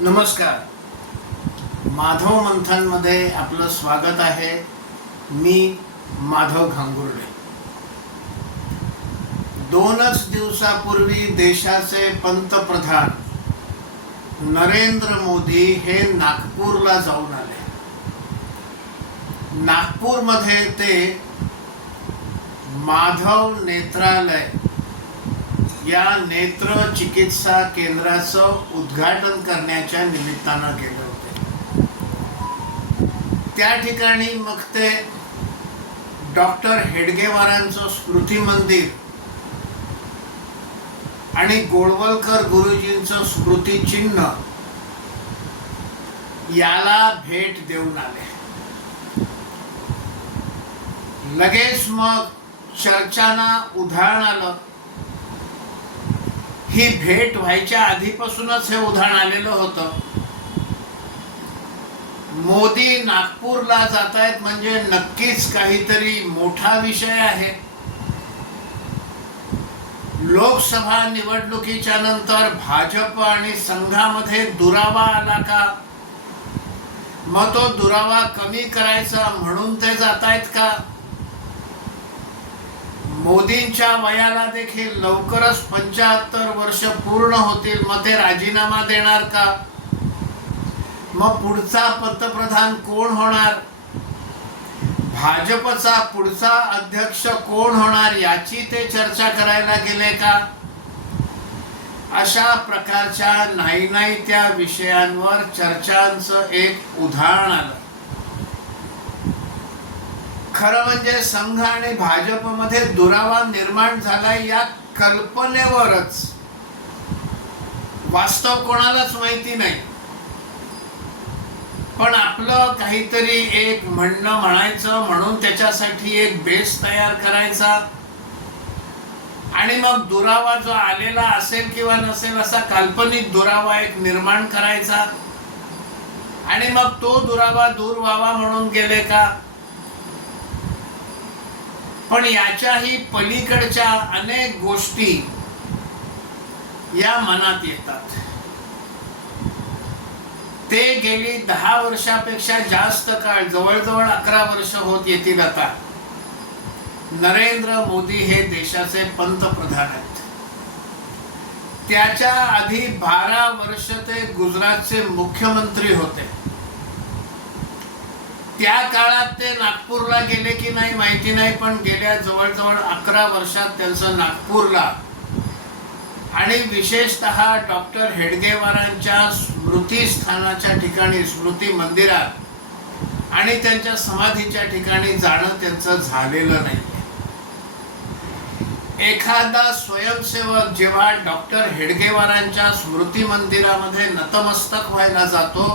नमस्कार. माधव मंथनमध्ये आपलं स्वागत आहे. मी माधव घांगुर्डे. दोनच दिवसापूर्वी देशाचे पंतप्रधान नरेंद्र मोदी हे नागपूरला जाऊन आले. नागपूरमध्ये ते माधव नेत्रालय या नेत्र चिकित्सा केंद्राचं उद्घाटन करण्याच्या निमित्तानं गेले होते. त्या ठिकाणी मग ते डॉक्टर हेडगेवारांचं स्मृती मंदिर आणि गोळवलकर गुरुजींचं स्मृती चिन्ह याला भेट देऊन आले. लगेच मग चर्चांना उधाण आलं. ही भेट व्हायच्या आधीपासूनच हे उदाहरण आलेलं होतं. मोदी नागपूरला जात आहेत म्हणजे नक्कीच काहीतरी मोठा विषय आहे. लोकसभा निवडणुकीच्या नंतर भाजप आणि संघामध्ये दुरावा आला का? मग तो दुरावा कमी करायचा म्हणून ते जात आहेत का? मोदींच्या वयाला देखील लवकरच पंच्याहत्तर वर्ष पूर्ण होतील. मग ते राजीनामा देणार का? मग पुढचा पंतप्रधान कोण होणार? भाजपचा पुढचा अध्यक्ष कोण होणार याची ते चर्चा करायला गेले का? अशा प्रकारच्या नाही नाही त्या विषयांवर चर्चांचं एक उदाहरण आलं. खरं म्हणजे संघ आणि भाजपमध्ये दुरावा निर्माण झालाय या कल्पनेवरच. वास्तव कोणालाच माहिती नाही. पण आपलं काहीतरी एक म्हणणं म्हणायचं म्हणून त्याच्यासाठी एक बेस तयार करायचा. आणि मग दुरावा जो आलेला असेल किंवा नसेल असा काल्पनिक दुरावा एक निर्माण करायचा. आणि मग तो दुरावा दूर व्हावा म्हणून गेले का? पण याच्याही पलीकडच्या अनेक गोष्टी या मनात येतात. ते गेली दहा वर्षापेक्षा जास्त काळ जवळजवळ अकरा वर्ष होत येतील आता. नरेंद्र मोदी हे देशाचे पंतप्रधान आहेत. त्याच्या आधी बारा वर्ष ते गुजरातचे मुख्यमंत्री होते. त्या काळात ते नागपूरला गेले की नाही माहिती नाही पण गेल्या जवळजवळ अकरा वर्षात त्यांचं नागपूरला आणि विशेषतः डॉक्टर हेडगेवारांच्या स्मृतीस्थानाच्या ठिकाणी स्मृती मंदिरात आणि त्यांच्या समाधीच्या ठिकाणी जाणं त्यांचं झालेलं नाही एखादा स्वयंसेवक जेव्हा डॉक्टर हेडगेवारांच्या स्मृती मंदिरामध्ये नतमस्तक व्हायला जातो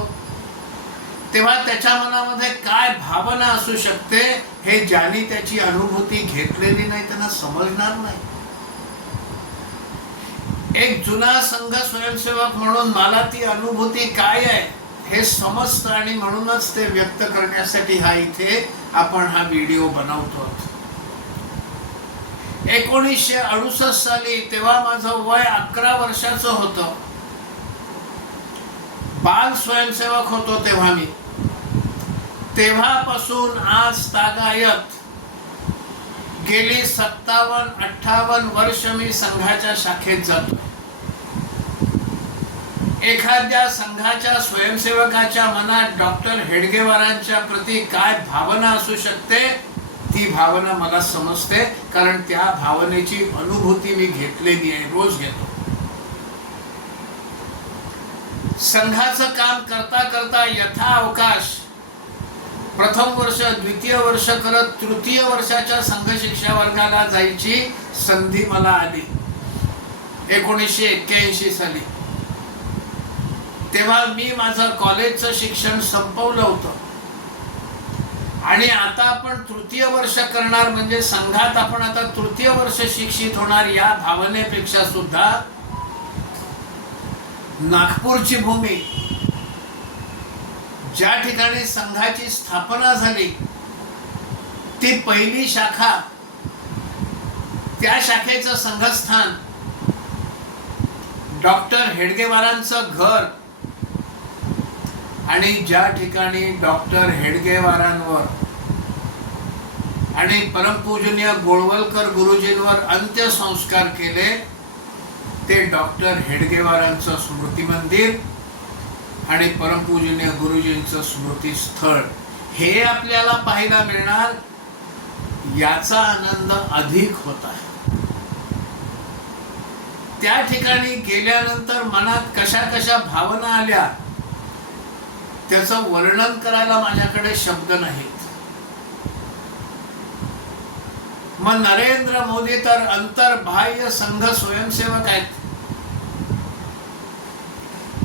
तेव्हा त्याच्या मनामध्ये काय भावना असू शकते हे ज्यांनी त्याची अनुभूती घेतलेली नाही त्यांना समजणार नाही. एक जुना संघ स्वयंसेवक म्हणून मला ती अनुभूती काय आहे हे समजतं आणि म्हणूनच ते व्यक्त करण्यासाठी हा इथे आपण हा व्हिडिओ बनवतो. एकोणीसशे अडुसष्ट साली तेव्हा माझं वय अकरा वर्षाचं होतं. बाल स्वयंसेवक होतो तेव्हा मी. तेव्हापासून आज तागायत. गेली सत्तावन्न अठ्ठावन्न वर्ष मी संघाच्या शाखेत जातो. एखाद्या संघाच्या स्वयंसेवकाच्या मनात डॉक्टर हेडगेवारांच्या प्रती काय भावना असू शकते? ती भावना मला समजते कारण त्या भावनेची अनुभूती मी घेतलेली आहे रोज घेतो. संघाचं काम करता करता यथा अवकाश प्रथम वर्ष द्वितीय वर्ष करत तृतीय वर्षाच्या संघ शिक्षा वर्गाला जायची संधी मला आली. एकोणीसशे एक्क्याऐंशी साली. तेव्हा मी माझं कॉलेजचं शिक्षण संपवलं होतं. आणि आता आपण तृतीय वर्ष करणार म्हणजे संघात आपण आता तृतीय वर्ष शिक्षित होणार या भावनेपेक्षा सुद्धा नागपूरची भूमी ज्या ठिकाणी संघाची स्थापना झाली ती पहिली शाखा त्या शाखेचं संघस्थान डॉक्टर हेडगेवारांचं घर आणि ज्या ठिकाणी डॉक्टर हेडगेवारांवर आणि परमपूजनीय गोळवलकर गुरुजींवर अंत्यसंस्कार केले ते डॉक्टर हेडगेवारांचं स्मृती मंदिर आणि परमपूजनीय गुरुजींचं स्मृतीस्थळ हे आपल्याला पाहायला मिळणार याचा आनंद अधिक होत आहे. त्या ठिकाणी गेल्यानंतर मनात कशा कशा भावना आल्या त्याचं वर्णन करायला माझ्याकडे शब्द नाहीत. मग नरेंद्र मोदी तर अंतर्बाह्य संघ स्वयंसेवक आहेत.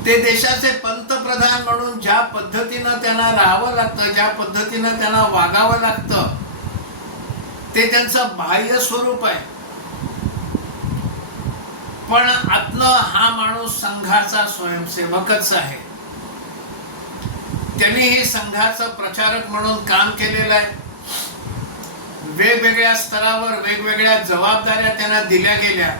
ते देशाचे पंतप्रधान म्हणून ज्या पद्धतीनं त्यांना राहावं लागतं ज्या पद्धतीनं त्यांना वागावं लागतं ते त्यांचं बाह्य स्वरूप आहे. पण आतनं हा माणूस संघाचा स्वयंसेवकच आहे. त्यांनी हे संघाचं प्रचारक म्हणून काम केलेलं आहे. वेगवेगळ्या स्तरावर वेगवेगळ्या जबाबदाऱ्या त्यांना दिल्या गेल्या.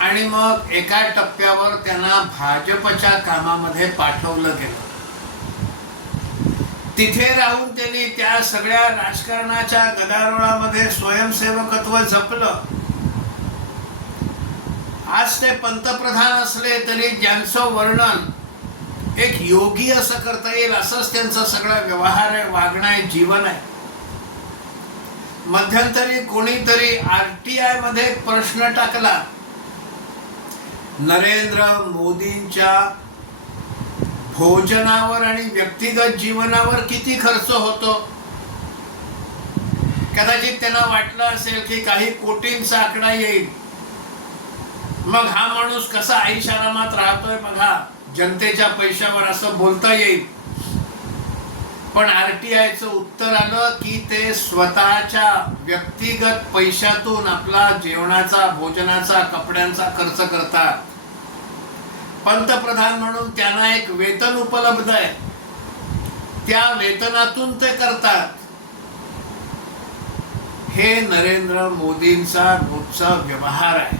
आणि मग एका टप्प्यावर त्यांना भाजपच्या कामामध्ये पाठवलं गेलं. तिथे राहून त्यांनी त्या सगळ्या राजकारणाच्या गदारोळामध्ये स्वयंसेवकत्व जपलं. आज ते पंतप्रधान असले तरी ज्यांचं वर्णन एक योगी असं करता येईल असंच त्यांचा सगळा व्यवहार आहे वागणं आहे जीवन आहे. मध्यंतरी कोणीतरी आरटीआयमध्ये प्रश्न टाकला. नरेंद्र मोदींच्या भोजनावर आणि व्यक्तिगत जीवनावर किती खर्च होतो? कदाचित त्यांना वाटलं असेल की काही कोटींचा आकडा येईल. मग हा माणूस कसा आईशारामात राहतोय बघा. जनतेच्या पैशावर असं बोलता येईल. पण आरटीआयचं उत्तर आलं की ते स्वतःच्या व्यक्तिगत पैशातून आपला जेवणाचा भोजनाचा कपड्यांचा खर्च करतात. पंतप्रधान म्हणून त्यांना एक वेतन उपलब्ध आहे. त्या वेतनातून ते करतात. हे नरेंद्र मोदींचा रोजचा व्यवहार आहे.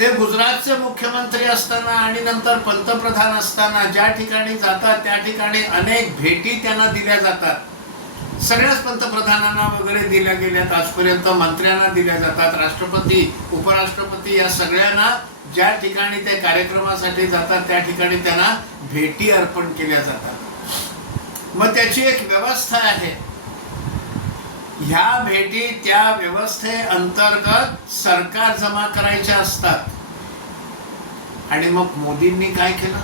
ते गुजरातचे मुख्यमंत्री असताना आणि नंतर पंतप्रधान असताना ज्या ठिकाणी जातात त्या ठिकाणी अनेक भेटी त्यांना दिल्या जातात. सगळ्याच पंतप्रधानांना वगैरे दिल्या गेल्यात. आजपर्यंत मंत्र्यांना दिल्या जातात. राष्ट्रपती उपराष्ट्रपती या सगळ्यांना ज्या ठिकाणी ते कार्यक्रमासाठी जातात त्या ठिकाणी त्यांना भेटी अर्पण केल्या जातात. मग त्याची एक व्यवस्था आहे. ह्या भेटी त्या व्यवस्थे अंतर्गत सरकार जमा करायच्या असतात. आणि मग मोदींनी काय केलं?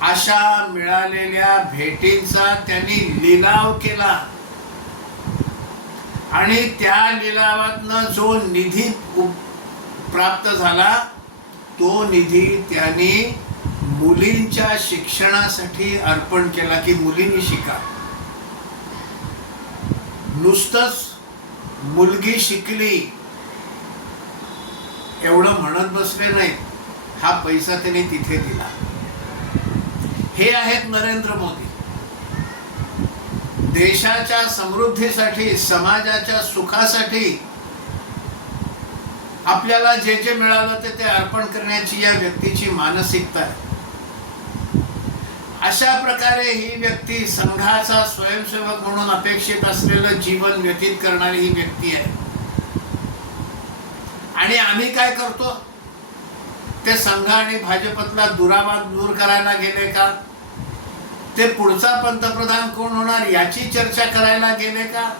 अशा मिळालेल्या भेटींचा त्यांनी लिलाव केला. आणि त्या लिलावातनं जो निधी उप- प्राप्त झाला तो निधी त्यांनी मुलींच्या शिक्षणासाठी अर्पण केला की मुलींनी शिका. नुसतंच मुलगी शिकली एवढं म्हणत बसले नाही. हा पैसा त्यांनी तिथे दिला. हे आहेत नरेंद्र मोदी. देशाच्या समृद्धीसाठी समाजाच्या सुखासाठी आपल्याला जे जे मिळालं ते ते अर्पण करण्याची या व्यक्तीची मानसिकता आहे. अशा प्रकारे ही व्यक्ती संघाचा स्वयंसेवक म्हणून अपेक्षित असलेलं जीवन व्यतीत करणारी ही व्यक्ती आहे. आणि आम्ही काय करतो? ते संघ आणि भाजपतला दुरावाद दूर करायला गेले का? ते पुढचा पंतप्रधान कोण होणार याची चर्चा करायला गेले का?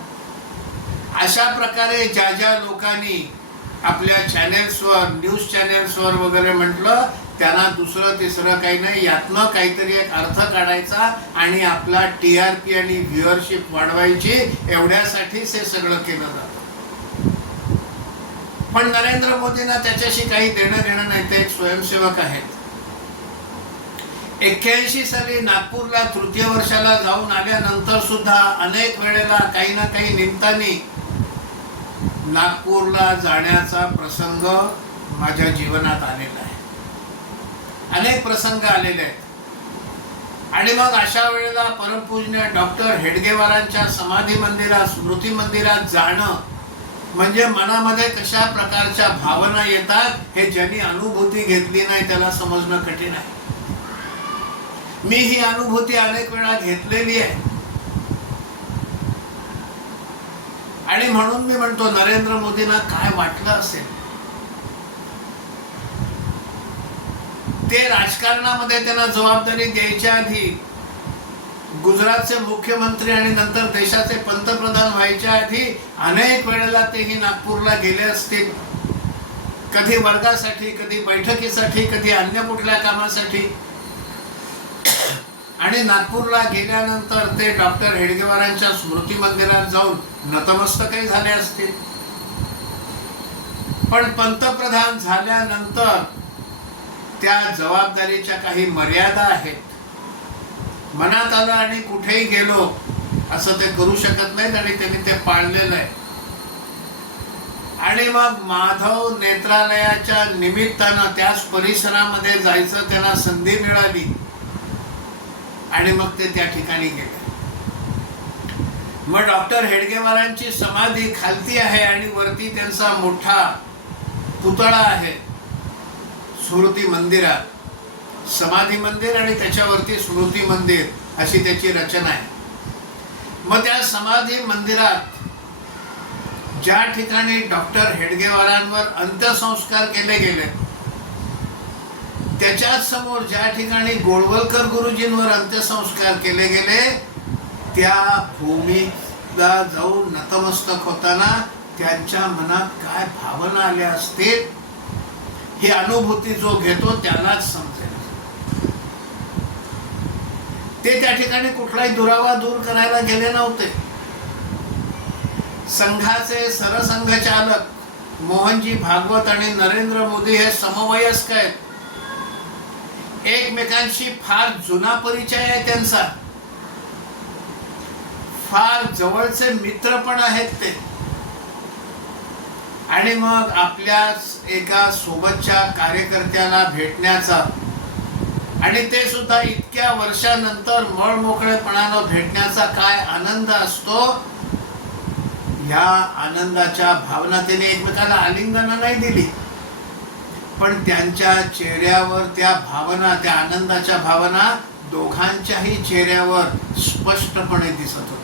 अशा प्रकारे ज्या ज्या लोकांनी आपल्या चॅनेल्सवर न्यूज चॅनेल्सवर वगैरे म्हटलं त्यांना दुसरं तिसरं काही नाही. यातनं काहीतरी एक अर्थ काढायचा आणि आपला टी आर पी आणि व्ह्युअरशिप वाढवायची एवढ्यासाठीच हे सगळं केलं जातं. पण नरेंद्र मोदींना त्याच्याशी काही देणं घेणं नाही ते एक स्वयंसेवक आहेत. एक्क्याऐंशी साली नागपूरला तृतीय वर्षाला जाऊन आल्यानंतर सुद्धा अनेक वेळेला काही ना काही निमित्ताने नागपूरला जाण्याचा प्रसंग माझ्या जीवनात आलेला आहे. अनेक प्रसंग आलेले आहेत. आणि मग अशा वेळेला परमपूज्य डॉक्टर हेडगेवारांच्या समाधी मंदिरात स्मृती मंदिरात जाणं म्हणजे मनामध्ये कशा प्रकारच्या भावना येतात हे ज्यांनी अनुभूती घेतली नाही त्याला समजणं कठीण आहे. मी ही अनुभूती अनेक वेळा घेतलेली आहे. आणि म्हणून मी म्हणतो नरेंद्र मोदींना काय वाटलं असेल? ते राजकारणामध्ये त्यांना जबाबदारी द्यायच्या आधी गुजरातचे मुख्यमंत्री आणि नंतर देशाचे पंतप्रधान व्हायच्या आधी अनेक वेळेला तेही नागपूरला गेले असतील. कधी वर्गासाठी कधी बैठकीसाठी कधी अन्य कुठल्या कामासाठी. आणि नागपूरला गेल्यानंतर ते डॉक्टर हेडगेवारांच्या स्मृती मंदिरात जाऊन नतमस्तकही झाले असतील. पण पंतप्रधान झाल्यानंतर त्या जबाबदारीच्या काही मर्यादा आहेत. मनात आलं आणि कुठेही गेलो असं ते करू शकत नाहीत आणि त्यांनी ते पाळलेलं आहे. आणि मग माधव नेत्रालयाच्या निमित्तानं त्याच परिसरामध्ये जायचं त्यांना संधी मिळाली. आणि मग ते त्या ठिकाणी गेले. मग डॉक्टर हेडगेवारांची समाधी खालती आहे आणि वरती त्यांचा मोठा पुतळा आहे. स्मृती मंदिरात. समाधी मंदिर आणि त्याच्यावरती स्मृती मंदिर अशी त्याची रचना आहे. मग त्या समाधी मंदिरात ज्या ठिकाणी डॉक्टर हेडगेवारांवर अंत्यसंस्कार केले गेले त्याच्याच समोर ज्या ठिकाणी गोळवलकर गुरुजींवर अंत्यसंस्कार केले गेले त्या भूमीला जाऊन नतमस्तक होताना त्यांच्या मनात काय भावना आल्या असतील ही अनुभूती जो घेतो त्यालाच समजेल. ते त्या ठिकाणी कुठलाही दुरावा दूर करायला गेले नव्हते. संघाचे सरसंघचालक मोहनजी भागवत आणि नरेंद्र मोदी हे समवयस्क आहेत. एकमेकांशी फार जुना परिचय आहे त्यांचा. फार जवळचे मित्र पण आहेत ते. आणि मग आपल्या एका सोबतच्या कार्यकर्त्याला भेटण्याचा आणि ते सुद्धा इतक्या वर्षानंतर मळमोकळेपणानं भेटण्याचा काय आनंद असतो? या आनंदाच्या भावना त्याने एकमेकाला आलिंगनं नाही दिली. पण त्यांच्या चेहऱ्यावर त्या भावना त्या आनंदाच्या भावना दोघांच्याही चेहऱ्यावर स्पष्टपणे दिसत होत्या.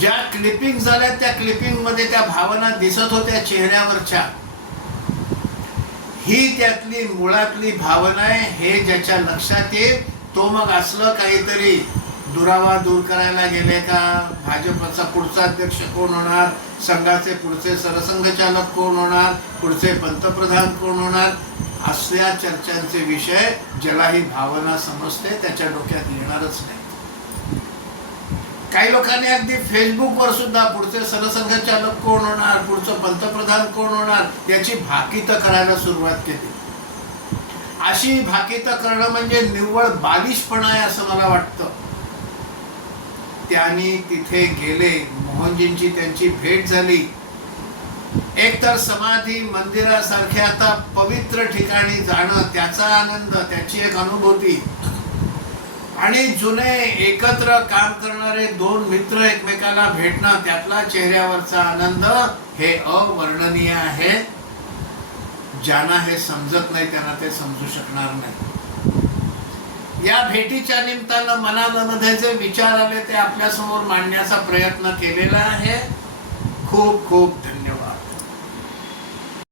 ज्या क्लिपिंग झाल्या त्या क्लिपिंगमध्ये त्या भावना दिसत होत्या चेहऱ्यावरच्या. ही त्यातली मुळातली भावना आहे हे ज्याच्या लक्षात येईल तो मग असलं काहीतरी दुरावा दूर करायला गेले का? भाजपचा पुढचा अध्यक्ष कोण होणार? संघाचे पुढचे सरसंघचालक कोण होणार? पुढचे पंतप्रधान कोण होणार? असल्या चर्चांचे विषय ज्याला ही भावना समजते त्याच्या डोक्यात येणारच नाही. काही लोकांनी अगदी फेसबुकवर सुद्धा पुढचे सरसंघचालक कोण होणार पुढचं पंतप्रधान कोण होणार याची भाकीत करायला सुरुवात केली. अशी भाकीत करणं म्हणजे निव्वळ बालिशपणा आहे असं मला वाटतं. त्यांनी तिथे गेले मोहनजींची त्यांची भेट झाली. एकतर समाधी मंदिरासारख्या आता पवित्र ठिकाणी जाणं त्याचा आनंद त्याची एक अनुभूती. आणि जुने एकत्र काम करणारे दोन मित्र एकमेकाला भेटणं त्यातला चेहऱ्यावरचा आनंद हे अवर्णनीय आहे. ज्यांना हे समजत नाही त्यांना ते समजू शकणार नाही. या भेटीच्या निमित्तानं मनामध्ये जे विचार आले ते आपल्यासमोर मांडण्याचा प्रयत्न केलेला आहे. खूप खूप धन्यवाद.